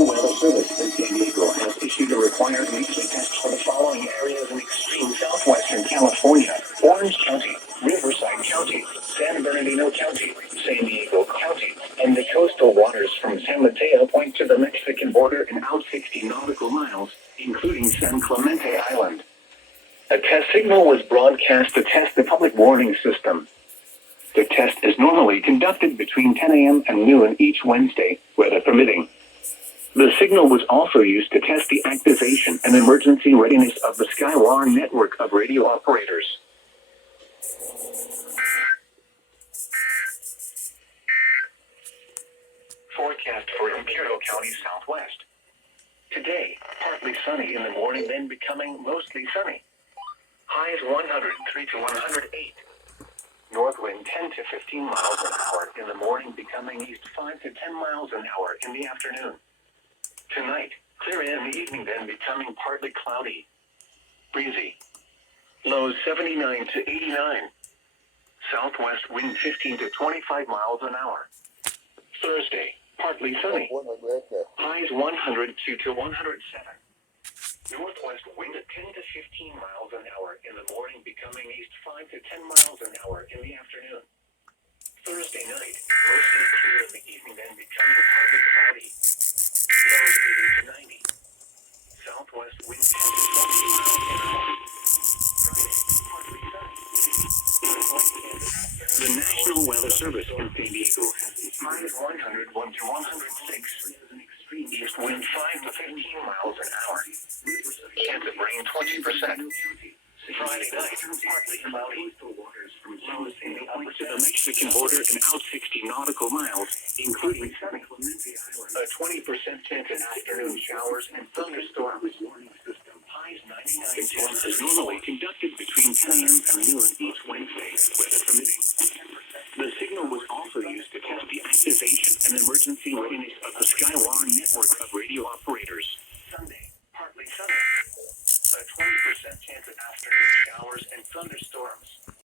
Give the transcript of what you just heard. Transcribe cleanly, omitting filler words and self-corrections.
National Weather Service in San Diego has issued a required weekly test for the following areas in extreme southwestern California: Orange County, Riverside County, San Bernardino County, San Diego County, and the coastal waters from San Mateo Point to the Mexican border and out 60 nautical miles, including San Clemente Island. A test signal was broadcast to test the public warning system. The test is normally conducted between 10 a.m. and noon each Wednesday, weather permitting. The signal was also used to test the activation and emergency readiness of the Skywar network of radio operators. Forecast for Imperial County Southwest. Today, partly sunny in the morning, then becoming mostly sunny. Highs 103 to 108. North wind 10 to 15 miles an hour in the morning, becoming east 5 to 10 miles an hour in the afternoon. Tonight, clear in the evening, then becoming partly cloudy. Breezy. Lows 79 to 89. Southwest wind 15 to 25 miles an hour. Thursday, partly sunny. Highs 102 to 107. Northwest wind at 10 to 15 miles an hour in the morning, becoming east 5 to 10 miles an hour in the afternoon. Thursday night, mostly clear in the evening, then becoming partly cloudy. Lows 80 to 90. Southwest wind 10 to 20 miles an hour. Friday, partly sunny. The National Weather Service in San Diego has highs 101 to 106. East wind 5 to 15 miles an hour. Chance of rain 20%. Friday night, partly cloudy. Lows in the upper to the Mexican border and out 60 nautical miles, including sunny. A 20% chance of afternoon showers and thunderstorms. Highs 99. Is normally conducted between 10 a.m. and noon each Wednesday, weather permitting. The signal was also used to test the activation and emergency readiness of the Skywar network of radio operators. Sunday, partly sunny. A 20% chance of afternoon showers and thunderstorms.